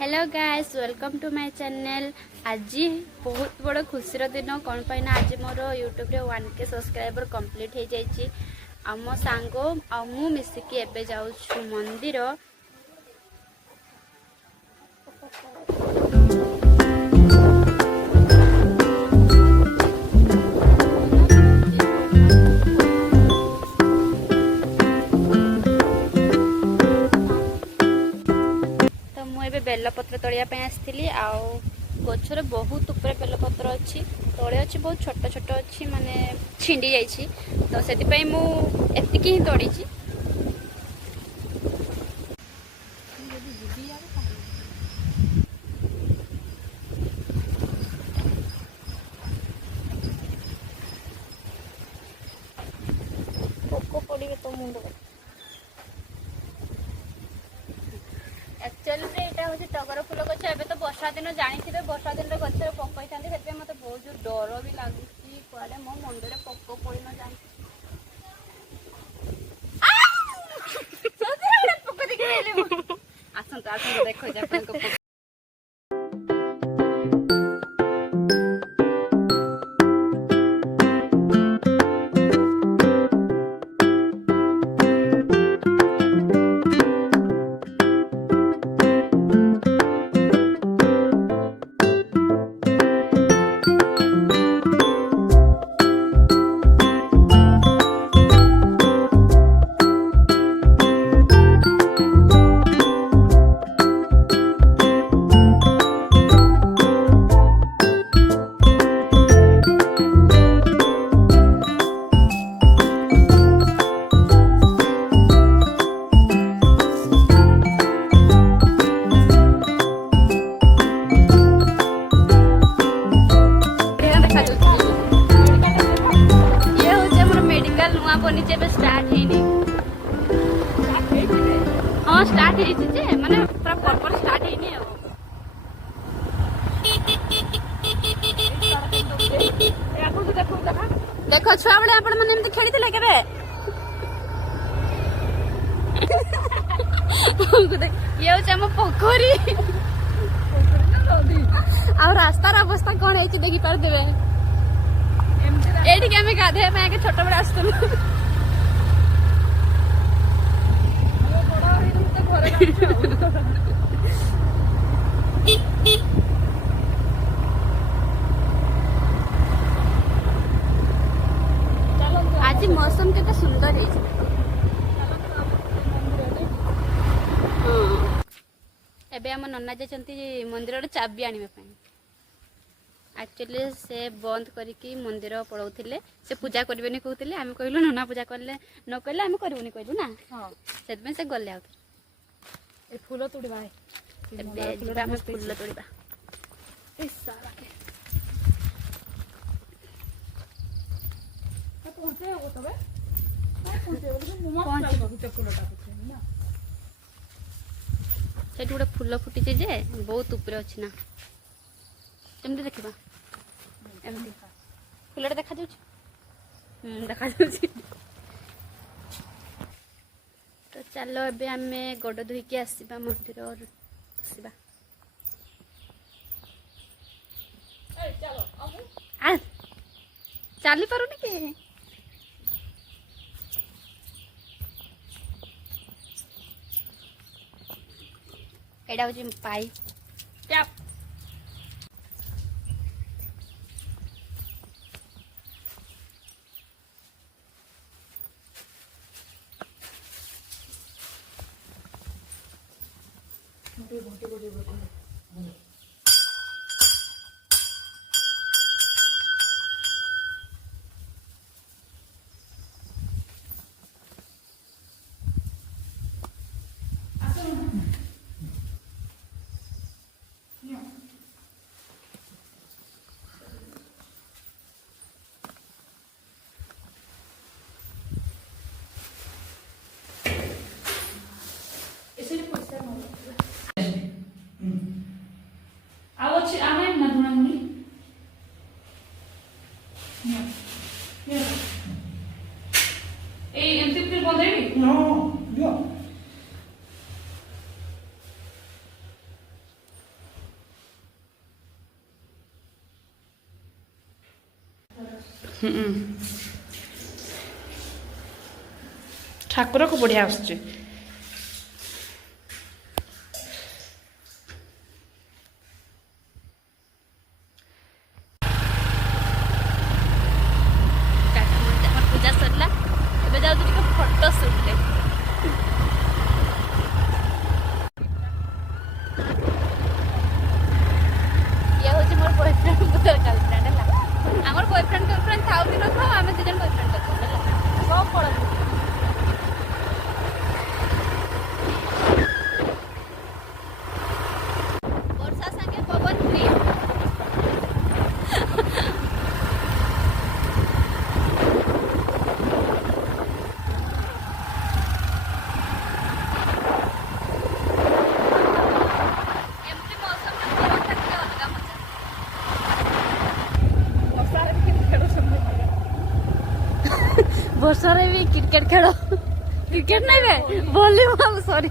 Hello guys welcome to my channel. आज बहुत बड़ खुशी दिन कौन पाई ना आज मोर यूट्यूब रे 1K सब्सक्राइबर कंप्लीट हो जाइए। आम सांग आ मु मिसिकी एबे जाउछु मंदिर। तो मुझे बेलपत्र तोड़िया आसती आउ गचर बहुत ऊपर बेलपत्र अच्छी तले अच्छी बहुत छोट छोट अच्छी माने छिंडी जाइए तो से मुझे ही तोड़ी। पोको पड़े तो मुंड एक्चुअली यहाँ हूँ टगर फुल गच ए तो वर्षा दिन जानी वर्षा दिन गच पोक होता है मत बहुत जो डर भी लगुच कुआडे मो मुंडे पोक पड़ न जाए। आसतु आसतु देख हाँ स्टार्ट है माने पूरा प्रॉपर स्टार्ट है नहीं देखो छुआ बेले आपण माने एमती खेली थिले केबे ये होचे हम पोखरी आ रास्तार अवस्था कोन है देखि पार देबे एठी के हमें गाधे में आके छोट बड़ा आस्तु आज मौसम केते सुंदर है। एबे हम नन्ना जाचंती मंदिर चाबी आनिबे पई एक्चुअली से बंद करके मंदिर पड़ौथिले से पूजा करबेनी कहउथिले आमे कहलु नन्ना पूजा करले न कहले आमे करबुनी कहलु ना हां सेत में से गले आउ ए फूल तोड़बा है एबे हम फूल तोड़बा ए सारा के पहुंचे हो तबे पहुंचे बोले मुमा चल फूलटा ना सेठ गोटे फूल फुटी जे बहुत ऊपर अच्छी ना एमती देखा एमती फूलटा देखा देखा तो चलो एबे आमे गोड़ धोईकी आसवा मंदिर और आसवा चली पारुनी कि एडा हूँ पाई टैप ଠାକୁରକୁ ବଢ଼ିଆ ଆସୁଛି। ଆମର ପୂଜା ସରିଲା, ଏବେ ଯାଉଛି ଟିକେ ଫଟୋ ସୁଟ୍ରେ। ଇଏ ହେଉଛି ମୋର ବୟଫ୍ରେଣ୍ଡ, ମୋର ଗାର୍ଲଫ୍ରେଣ୍ଡ ହେଲା। ଆମର ବୟଫ୍ରେଣ୍ଡ ଗାର୍ଲଫ୍ରେଣ୍ଡ ଥାଉ କି ନଥାଉ, ଆମେ ଦୁଇ ଜଣ ବୟଫ୍ରେଣ୍ଡ ଗାର୍ଲଫ୍ରେଣ୍ଡ ହେଲା। କ'ଣ ପଳଉଛି ବର୍ଷା ସାଙ୍ଗେ ପବନ ଫ୍ରି। ଏମିତି ମୌସମରେ ପବନ ଥାକିଲେ ଅଲଗା ମଜା। ବର୍ଷାରେ ବି କ୍ରିକେଟ ଖେଳ, କ୍ରିକେଟ ନାଇଁ ବେ ଭଲିବଲ, ସରି।